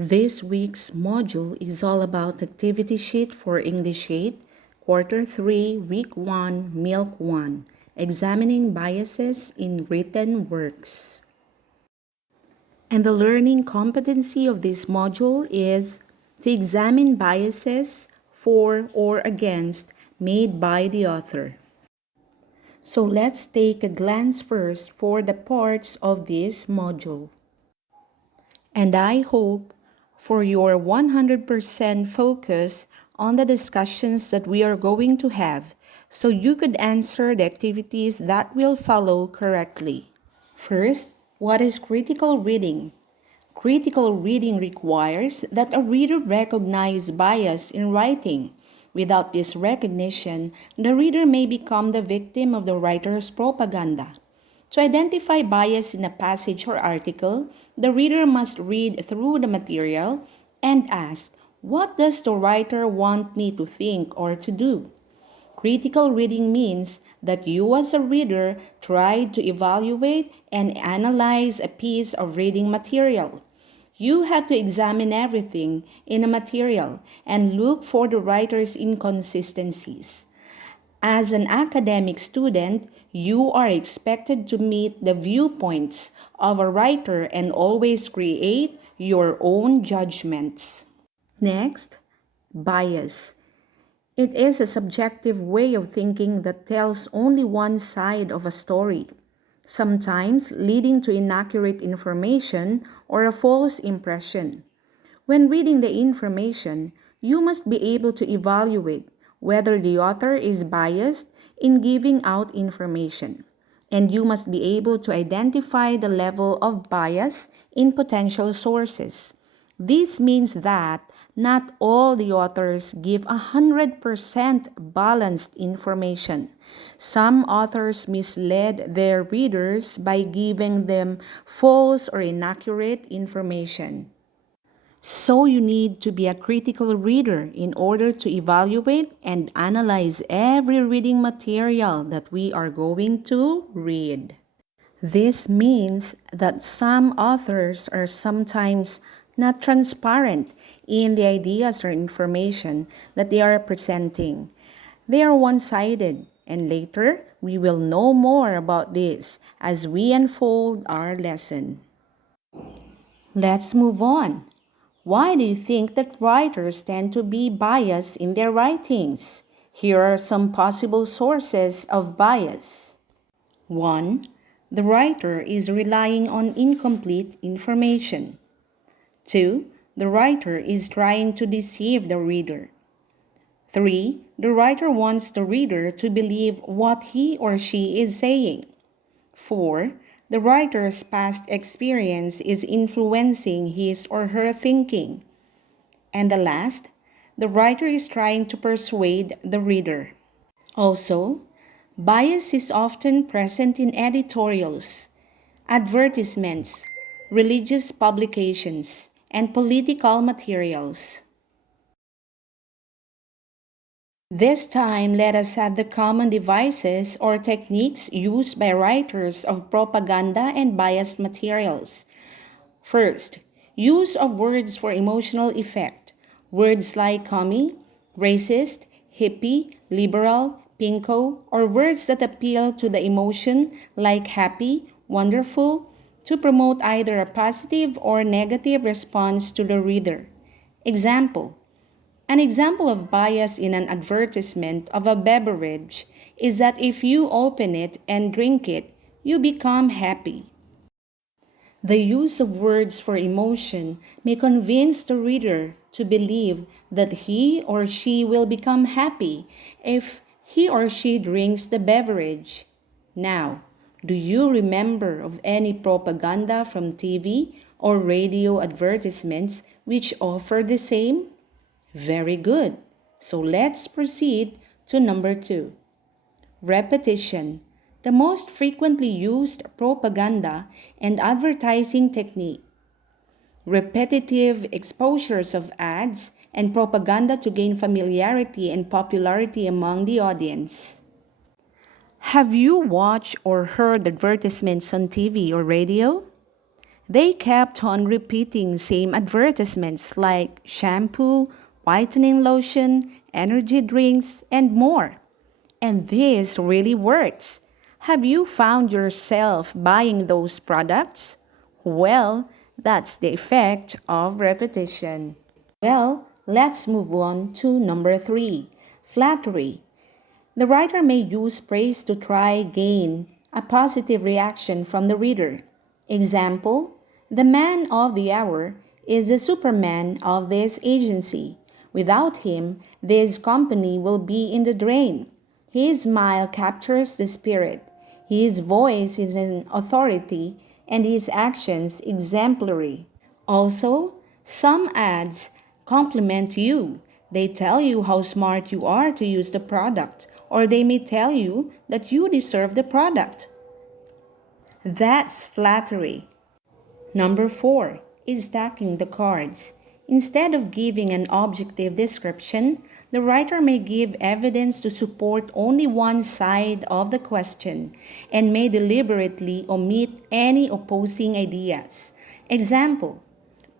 This week's module is all about activity sheet for English 8, Quarter 3, Week 1, MELC 1, examining biases in written works. And the learning competency of this module is to examine biases for or against made by the author. So let's take a glance first for the parts of this module. And I hope for your 100% focus on the discussions that we are going to have so you could answer the activities that will follow correctly. First, what is critical reading? Critical reading requires that a reader recognize bias in writing. Without this recognition, the reader may become the victim of the writer's propaganda. To identify bias in a passage or article, the reader must read through the material and ask, what does the writer want me to think or to do? Critical reading means that you as a reader try to evaluate and analyze a piece of reading material. You have to examine everything in a material and look for the writer's inconsistencies. As an academic student, you are expected to meet the viewpoints of a writer and always create your own judgments. Next, bias. It is a subjective way of thinking that tells only one side of a story, sometimes leading to inaccurate information or a false impression. When reading the information, you must be able to evaluate whether the author is biased in giving out information, and you must be able to identify the level of bias in potential sources. This means that not all the authors give 100% balanced information. Some authors mislead their readers by giving them false or inaccurate information. So you need to be a critical reader in order to evaluate and analyze every reading material that we are going to read. This means that some authors are sometimes not transparent in the ideas or information that they are presenting. They are one-sided, and later we will know more about this as we unfold our lesson. Let's move on. Why do you think that writers tend to be biased in their writings? Here are some possible sources of bias. 1. The writer is relying on incomplete information. 2. The writer is trying to deceive the reader. 3. The writer wants the reader to believe what he or she is saying. 4. The writer's past experience is influencing his or her thinking. And the last, the writer is trying to persuade the reader. Also, bias is often present in editorials, advertisements, religious publications, and political materials. This time, let us have the common devices or techniques used by writers of propaganda and biased materials. First, use of words for emotional effect. Words like commie, racist, hippie, liberal, pinko, or words that appeal to the emotion like happy, wonderful, to promote either a positive or negative response to the reader. Example. An example of bias in an advertisement of a beverage is that if you open it and drink it, you become happy. The use of words for emotion may convince the reader to believe that he or she will become happy if he or she drinks the beverage. Now, do you remember of any propaganda from TV or radio advertisements which offer the same? Very good. So let's proceed to number 2. Repetition, the most frequently used propaganda and advertising technique. Repetitive exposures of ads and propaganda to gain familiarity and popularity among the audience. Have you watched or heard advertisements on TV or radio? They kept on repeating same advertisements like shampoo, whitening lotion, energy drinks, and more. And this really works. Have you found yourself buying those products? Well, that's the effect of repetition. Well, let's move on to number 3, flattery. The writer may use praise to try gain a positive reaction from the reader. Example, the man of the hour is the superman of this agency. Without him, this company will be in the drain. His smile captures the spirit. His voice is an authority and his actions exemplary. Also, some ads compliment you. They tell you how smart you are to use the product, or they may tell you that you deserve the product. That's flattery. Number 4 is stacking the cards. Instead of giving an objective description, the writer may give evidence to support only one side of the question and may deliberately omit any opposing ideas. Example,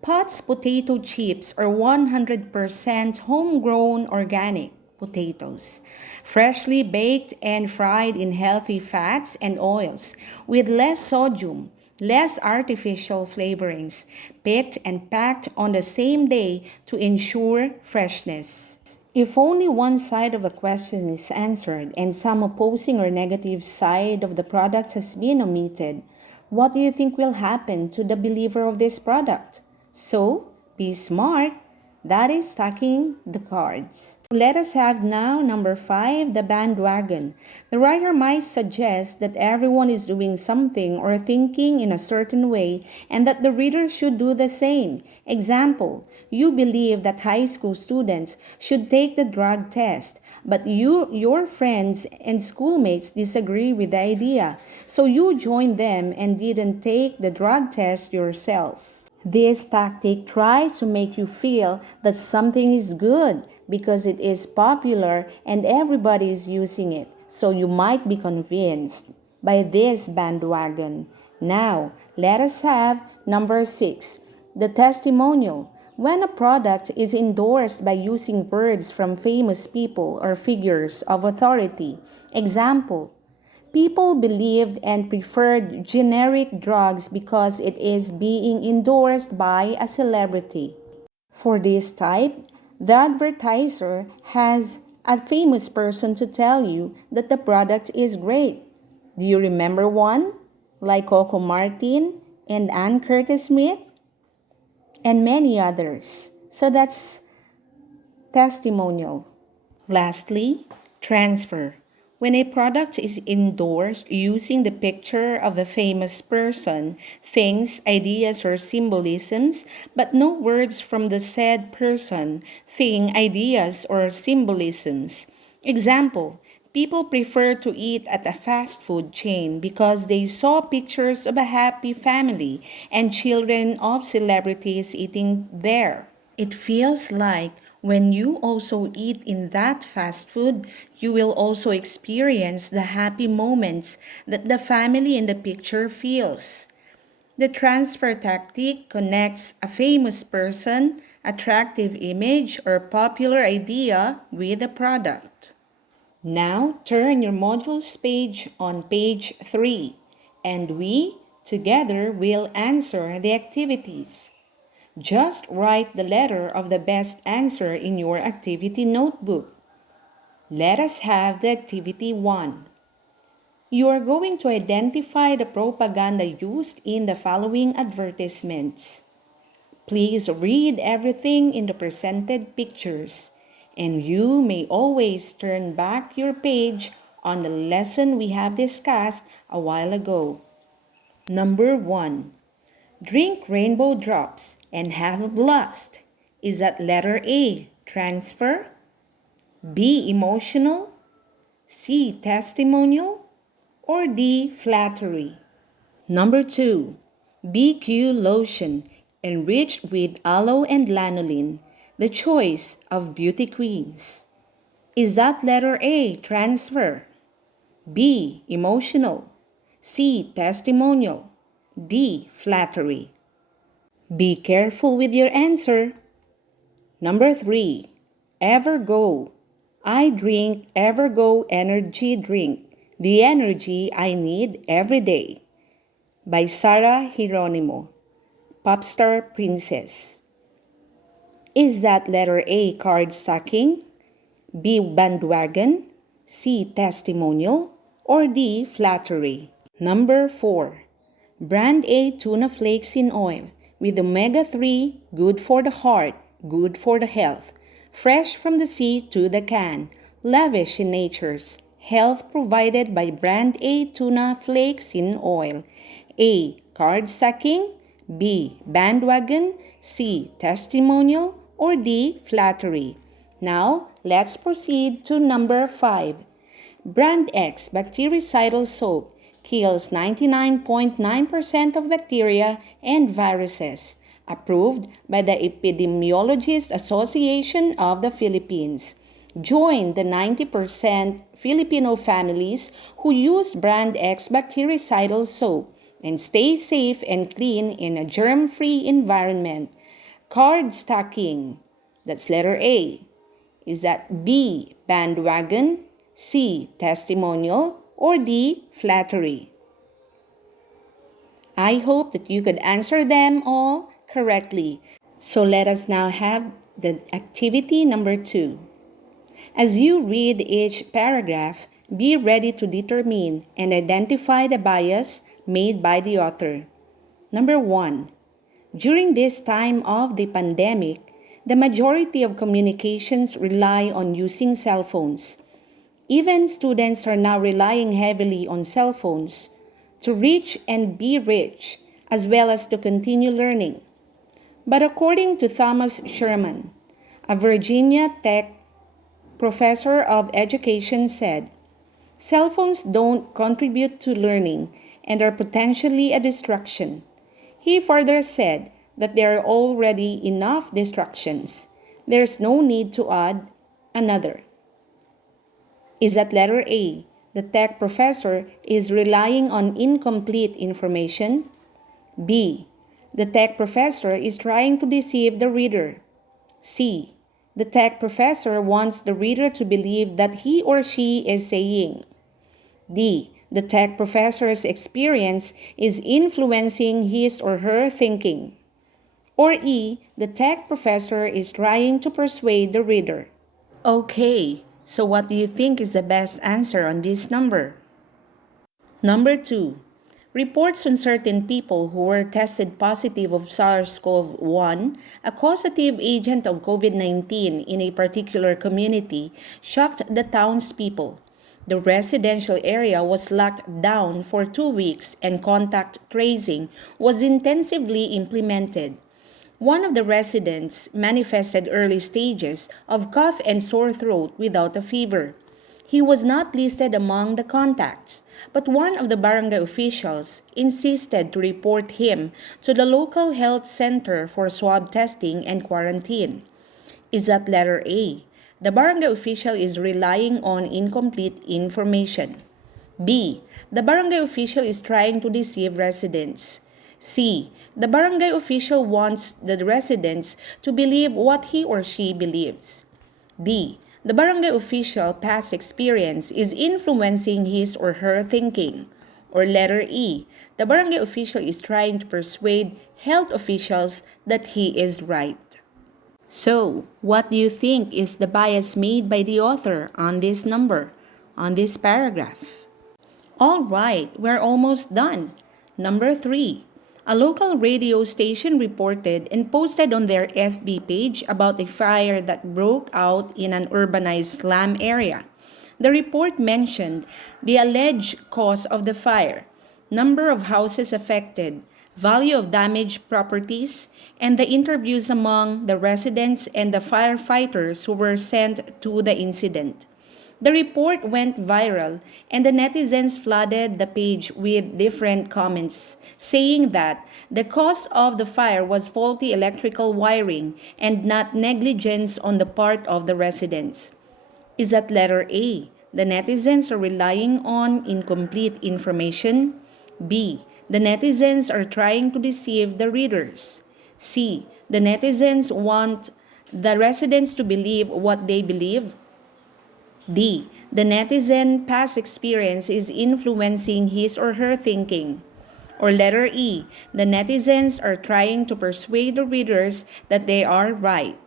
Potts potato chips are 100% homegrown organic potatoes, freshly baked and fried in healthy fats and oils, with less sodium, less artificial flavorings, picked and packed on the same day to ensure freshness. If only one side of a question is answered and some opposing or negative side of the product has been omitted, what do you think will happen to the believer of this product? So, be smart. That is stacking the cards. Let us have now number 5, the bandwagon. The writer might suggest that everyone is doing something or thinking in a certain way and that the reader should do the same. Example, you believe that high school students should take the drug test, but your friends and schoolmates disagree with the idea, so you joined them and didn't take the drug test yourself. This tactic tries to make you feel that something is good because it is popular and everybody is using it, so you might be convinced by this bandwagon. Now, let us have number 6, the testimonial. When a product is endorsed by using words from famous people or figures of authority. Example, people believed and preferred generic drugs because it is being endorsed by a celebrity. For this type, the advertiser has a famous person to tell you that the product is great. Do you remember one? Like Coco Martin and Ann Curtis Smith? And many others. So that's testimonial. Lastly, transfer. When a product is endorsed using the picture of a famous person, things, ideas, or symbolisms, but no words from the said person, thing, ideas, or symbolisms. Example, people prefer to eat at a fast food chain because they saw pictures of a happy family and children of celebrities eating there. It feels like when you also eat in that fast food, you will also experience the happy moments that the family in the picture feels. The transfer tactic connects a famous person, attractive image, or popular idea with a product. Now turn your modules page on page 3, and we together will answer the activities. Just write the letter of the best answer in your activity notebook. Let us have the activity 1. You are going to identify the propaganda used in the following advertisements. Please read everything in the presented pictures, and you may always turn back your page on the lesson we have discussed a while ago. Number 1. Drink rainbow drops and have a blast. Is that letter A, transfer? B, emotional? C, testimonial? Or D, flattery? Number 2. BQ lotion, enriched with aloe and lanolin, the choice of beauty queens. Is that letter A, transfer? B, emotional? C, testimonial? D, flattery? Be careful with your answer. Number 3. Evergo. I drink Evergo energy drink. The energy I need every day. By Sarah Hieronimo, Popstar Princess. Is that letter A, card stacking, B, bandwagon, C, testimonial, or D, flattery? Number 4. Brand A tuna flakes in oil with omega-3, good for the heart, good for the health. Fresh from the sea to the can, lavish in nature's health provided by Brand A tuna flakes in oil. A, card stacking, B, bandwagon, C, testimonial, or D, flattery. Now, let's proceed to number 5. Brand X bactericidal soap kills 99.9% of bacteria and viruses. Approved by the Epidemiologist Association of the Philippines. Join the 90% Filipino families who use Brand X bactericidal soap and stay safe and clean in a germ-free environment. Card stacking. That's letter A. Is that B, bandwagon, C, testimonial, or D, flattery? I hope that you could answer them all correctly. So let us now have the activity number 2. As you read each paragraph, be ready to determine and identify the bias made by the author. Number 1. During this time of the pandemic, the majority of communications rely on using cell phones. Even students are now relying heavily on cell phones to reach and be rich, as well as to continue learning. But according to Thomas Sherman, a Virginia Tech professor of education said, cell phones don't contribute to learning and are potentially a distraction. He further said that there are already enough distractions. There's no need to add another. Is that letter A? The tech professor is relying on incomplete information. B. The tech professor is trying to deceive the reader. C. The tech professor wants the reader to believe that he or she is saying. D. The tech professor's experience is influencing his or her thinking. Or E. The tech professor is trying to persuade the reader. Okay, so what do you think is the best answer on this number? Number 2. Reports on certain people who were tested positive of SARS-CoV-1, a causative agent of COVID-19 in a particular community, shocked the townspeople. The residential area was locked down for 2 weeks and contact tracing was intensively implemented. One of the residents manifested early stages of cough and sore throat without a fever. He was not listed among the contacts, but one of the barangay officials insisted to report him to the local health center for swab testing and quarantine. Is that letter A? The barangay official is relying on incomplete information. B. The barangay official is trying to deceive residents. C. The barangay official wants the residents to believe what he or she believes. D. The barangay official past experience is influencing his or her thinking. Or letter E. The barangay official is trying to persuade health officials that he is right. So, what do you think is the bias made by the author on this number, on this paragraph? All right, we're almost done. Number 3. A local radio station reported and posted on their FB page about a fire that broke out in an urbanized slum area. The report mentioned the alleged cause of the fire, number of houses affected, value of damaged properties, and the interviews among the residents and the firefighters who were sent to the incident. The report went viral and the netizens flooded the page with different comments, saying that the cause of the fire was faulty electrical wiring and not negligence on the part of the residents. Is that letter A? The netizens are relying on incomplete information. B. The netizens are trying to deceive the readers. C. The netizens want the residents to believe what they believe. D. The netizen past experience is influencing his or her thinking. Or letter E. The netizens are trying to persuade the readers that they are right.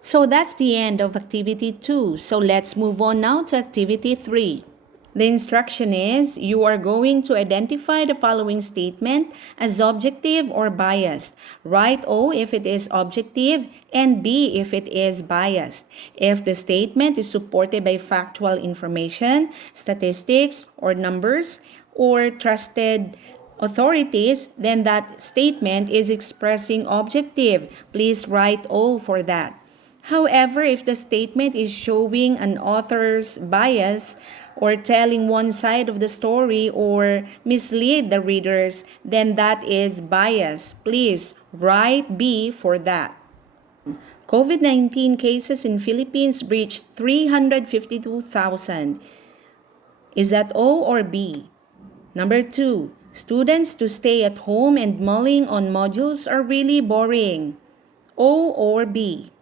So that's the end of activity 2. So let's move on now to activity 3. The instruction is you are going to identify the following statement as objective or biased. Write O if it is objective and B if it is biased. If the statement is supported by factual information, statistics, or numbers, or trusted authorities, then that statement is expressing objective. Please write O for that. However, if the statement is showing an author's bias or telling one side of the story or mislead the readers, then that is bias. Please write B for that. COVID-19 cases in Philippines breached 352,000. Is that O or B? Number 2, students to stay at home and mulling on modules are really boring. O or B?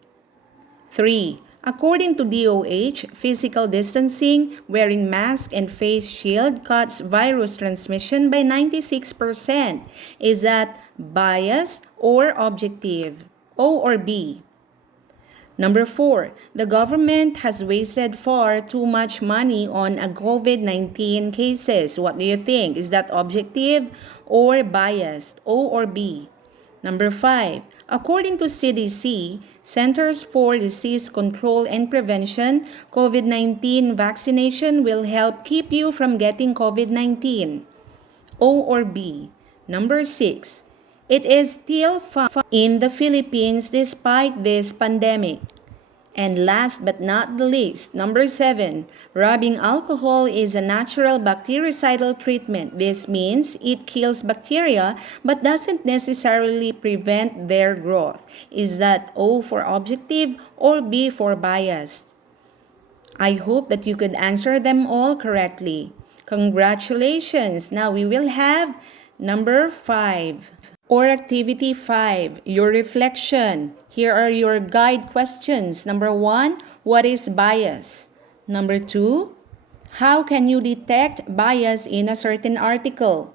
3. According to DOH, physical distancing, wearing mask and face shield cuts virus transmission by 96%. Is that biased or objective? O or B? Number 4, the government has wasted far too much money on COVID-19 cases. What do you think? Is that objective or biased? O or B? Number 5, according to CDC, Centers for Disease Control and Prevention, COVID-19 vaccination will help keep you from getting COVID-19. O or B? Number 6, it is still found in the Philippines despite this pandemic. And last but not the least, number 7, rubbing alcohol is a natural bactericidal treatment. This means it kills bacteria but doesn't necessarily prevent their growth. Is that O for objective or B for biased? I hope that you could answer them all correctly. Congratulations! Now we will have number 5. Or activity 5, your reflection. Here are your guide questions. Number 1, what is bias? Number 2, how can you detect bias in a certain article?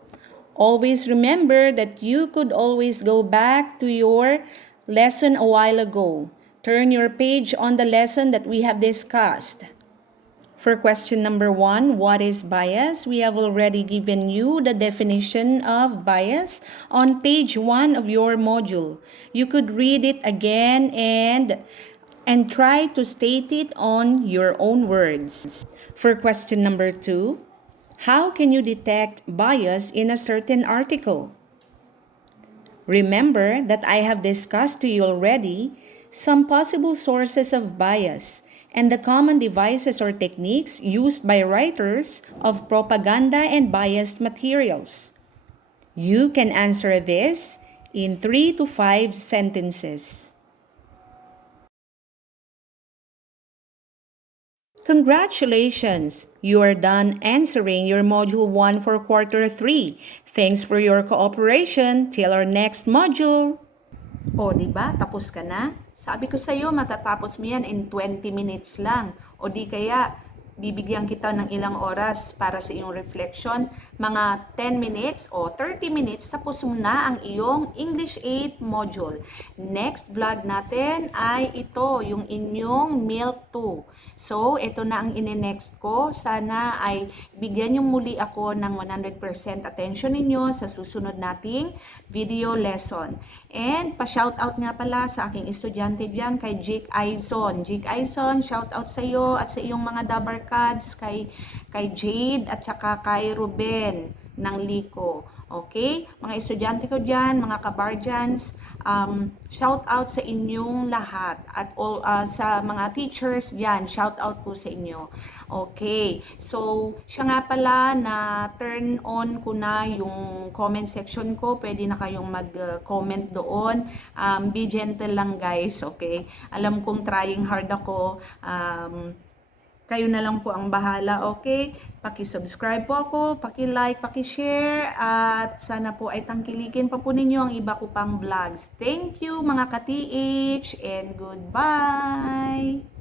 Always remember that you could always go back to your lesson a while ago. Turn your page on the lesson that we have discussed. For question number 1, what is bias? We have already given you the definition of bias on page 1 of your module. You could read it again and try to state it on your own words. For question number 2, how can you detect bias in a certain article? Remember that I have discussed to you already some possible sources of bias and the common devices or techniques used by writers of propaganda and biased materials. You can answer this in 3 to 5 sentences. Congratulations! You are done answering your Module 1 for Quarter 3. Thanks for your cooperation. Till our next module! O, diba? Tapos ka na? Sabi ko sa'yo, matatapos mo yan in 20 minutes lang. O di kaya, bibigyan kita ng ilang oras para sa iyong reflection. Mga 10 minutes o 30 minutes, tapos mo na ang iyong English 8 module. Next vlog natin ay ito, yung inyong MELC 2. So, ito na ang ine-next ko. Sana ay bigyan niyo muli ako ng 100% attention ninyo sa susunod nating video lesson. And pa-shoutout nga pala sa aking estudyante dyan kay Jake Aizon. Jake Aizon, shoutout sa iyo at sa iyong mga dabarkads, kay Jade at saka kay Ruben ng Liko. Okay? Mga estudyante ko dyan, mga kabardians, shout out sa inyong lahat. At all, sa mga teachers dyan, shout out po sa inyo. Okay. So, siya nga pala na turn on ko na yung comment section ko. Pwede na kayong mag-comment doon. Be gentle lang guys, okay? Alam kong trying hard ako. Kayo na lang po ang bahala, okay? Paki-subscribe po ako, paki-like, paki-share, at sana po ay tangkilikin pa po ninyo ang iba ko pang vlogs. Thank you mga ka-TH and goodbye!